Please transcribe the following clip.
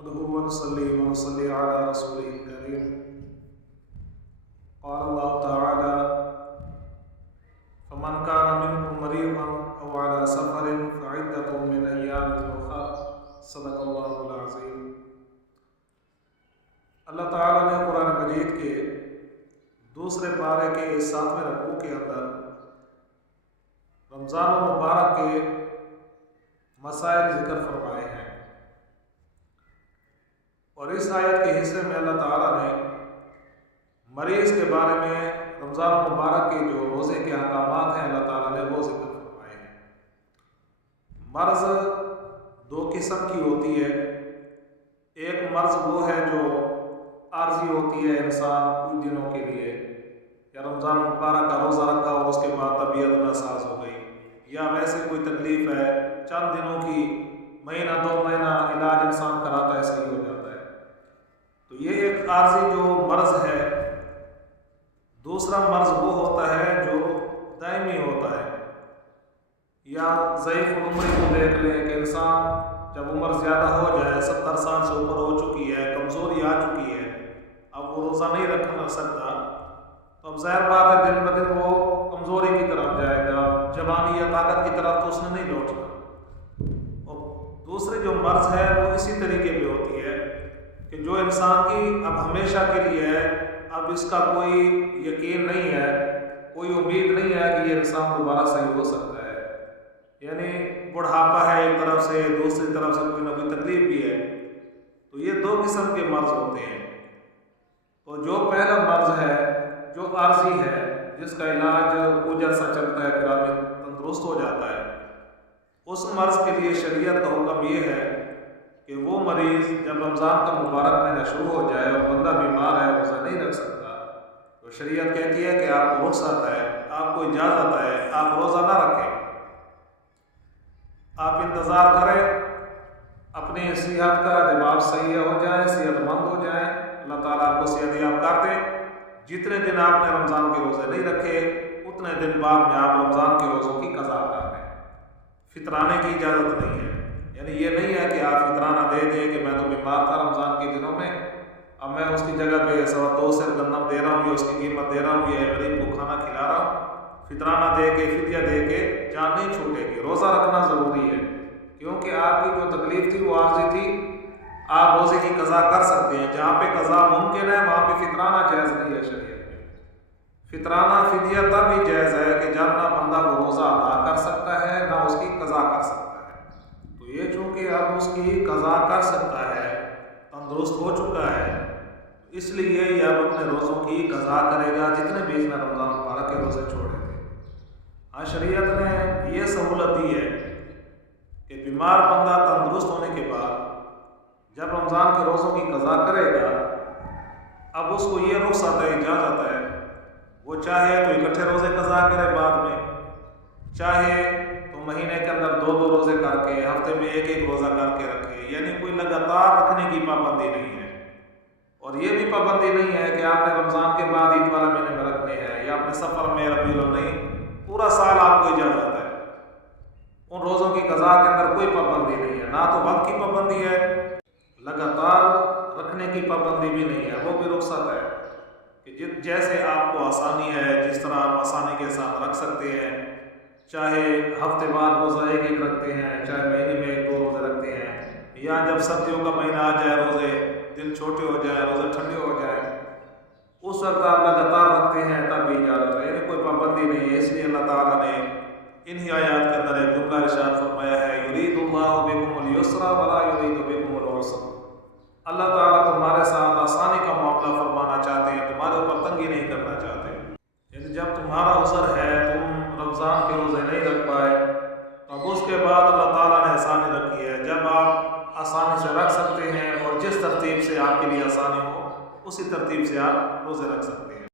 نحمده ونصلي على رسوله الكريم. قال الله تعالى: فمن كان منكم مريضا أو على سفر فعدة من أيام أخر. صدق اللہ العظیم. اللہ تعالیٰ نے قرآن مجید کے دوسرے پارے کے 7ویں رکوع کے اندر رمضان المبارک کے مسائل ذکر فرمائے ہیں، اور اس آیت کے حصے میں اللہ تعالیٰ نے مریض کے بارے میں رمضان المبارک کے جو روزے کے احکامات ہیں اللہ تعالیٰ نے وہ ذکر فرمائے ہیں. مرض دو قسم کی ہوتی ہے. ایک مرض وہ ہے جو عارضی ہوتی ہے، انسان کچھ دنوں کے لیے، یا رمضان المبارک کا روزہ رکھا اور اس کے بعد طبیعت ناساز ہو گئی، یا ویسے کوئی تکلیف ہے چند دنوں کی، مہینہ 2 مہینہ علاج انسان کراتا ہے صحیح ہو جاتا ہے. تو یہ ایک عارضی جو مرض ہے. دوسرا مرض وہ ہوتا ہے جو دائمی ہوتا ہے. یا ضعیف العمری کو دیکھ لیں کہ انسان جب عمر زیادہ ہو جائے، 70 سال سے اوپر ہو چکی ہے، کمزوری آ چکی ہے، اب وہ روزہ نہیں رکھ سکتا، تو اب ظاہر بات ہے دن بدن وہ کمزوری کی طرف جائے گا، جوانی یا طاقت کی طرف تو اس نے نہیں لوٹنا. اور دوسری جو مرض ہے وہ اسی طریقے پہ ہوتی ہے کہ جو انسان کی اب ہمیشہ کے لیے ہے، اب اس کا کوئی یقین نہیں ہے، کوئی امید نہیں ہے کہ یہ انسان دوبارہ صحیح ہو سکتا ہے. یعنی بڑھاپا ہے ایک طرف سے، دوسری طرف سے کوئی نہ کوئی تکلیف بھی ہے. تو یہ 2 قسم کے مرض ہوتے ہیں. تو جو پہلا مرض ہے جو عارضی ہے، جس کا علاج کچھ عرصہ چلتا ہے پھر آدمی تندرست ہو جاتا ہے، اس مرض کے لیے شریعت کا حکم یہ ہے کہ وہ مریض جب رمضان کا مبارک مہینہ شروع ہو جائے اور بندہ بیمار ہے، روزہ نہیں رکھ سکتا، تو شریعت کہتی ہے کہ آپ کو رخصت ہے، آپ کو اجازت ہے، آپ روزہ نہ رکھیں. آپ انتظار کریں اپنی صحت کا، جب آپ صحیح ہو جائیں، صحت مند ہو جائیں، اللہ تعالیٰ آپ کو صحت یاب کر دے. جتنے دن آپ نے رمضان کے روزے نہیں رکھے اتنے دن بعد میں آپ رمضان کے روزوں کی قضا کر دیں. فطرانے کی اجازت نہیں ہے. یعنی یہ نہیں ہے کہ آپ فطرانہ دے دیں کہ میں تو بیمار تھا رمضان کے دنوں میں، اب میں اس کی جگہ پہ 2 سیر گندم دے رہا ہوں یا اس کی قیمت دے رہا ہوں یا غریب کو کھانا کھلا رہا ہوں. فطرانہ دے کے، فدیہ دے کے جان نہیں چھوٹے گی. روزہ رکھنا ضروری ہے کیونکہ آپ کی جو تکلیف تھی وہ عارضی تھی. آپ روزے کی قضا کر سکتے ہیں. جہاں پہ قضا ممکن ہے وہاں پہ فطرانہ جائز نہیں ہے. شریعت میں فطرانہ فدیہ تب ہی جائز ہے کہ جب نہ بندہ وہ روزہ ادا کر سکتا ہے نہ اس کی قضا کر سکتا ہے. تو یہ چونکہ اب اس کی قضا کر سکتا ہے، تندرست ہو چکا ہے، اس لیے یہ اب اپنے روزوں کی قضا کرے گا جتنے بھی اس نے رمضان مبارک کے روزے چھوڑے تھے. ہاں، شریعت نے یہ سہولت دی ہے کہ بیمار بندہ تندرست ہونے کے بعد جب رمضان کے روزوں کی قضا کرے گا، اب اس کو یہ رخصت ہے، اجازت ہے، وہ چاہے تو اکٹھے روزے قضا کرے بعد میں، چاہے تو مہینے کے اندر 2 روزے کر کے، ہفتے میں 1 روزہ کر کے رکھے. یعنی کوئی لگاتار رکھنے کی پابندی نہیں ہے. اور یہ بھی پابندی نہیں ہے کہ آپ نے رمضان کے بعد عید والا مہینے میں رکھنے ہیں یا اپنے سفر میں ربیع الاول. نہیں، پورا سال آپ کو اجازت ہے. ان روزوں کی قضا کے اندر کوئی پابندی نہیں ہے، نہ تو وقت کی پابندی ہے، لگاتار رکھنے کی پابندی بھی نہیں ہے. وہ بھی رخصت ہے کہ جیسے آپ کو آسانی ہے، جس طرح آپ آسانی کے ساتھ رکھ سکتے ہیں. چاہے ہفتے بعد روزہ 1 رکھتے ہیں، چاہے مہینے میں 1-2 روزے رکھتے ہیں، یا جب سردیوں کا مہینہ آ جائے، روزے دن چھوٹے ہو جائیں، روزے ٹھنڈے ہو جائیں، اس وقت آپ لگاتار رکھتے ہیں تب بھی اجازت ہے. یعنی کوئی پابندی نہیں ہے. اس لیے اللہ تعالیٰ نے انہی آیات کے اندر ایک جملہ ارشاد فرمایا ہے: یرید اللہ بکم اليسر ولا یرید بکم العسر. اللہ تعالیٰ تمہارے ساتھ آسانی کا معاملہ فرمانا چاہتے ہیں، تمہارے اوپر تنگی نہیں کرنا چاہتے. یعنی جب تمہارا عذر ہے، تم رمضان کے روزے نہیں رکھ پائے، تو اب اس کے بعد اللہ تعالیٰ نے آسانی رکھی ہے. جب آپ آسانی سے رکھ سکتے ہیں اور جس ترتیب سے آپ کے لیے آسانی ہو اسی ترتیب سے آپ روزے رکھ سکتے ہیں.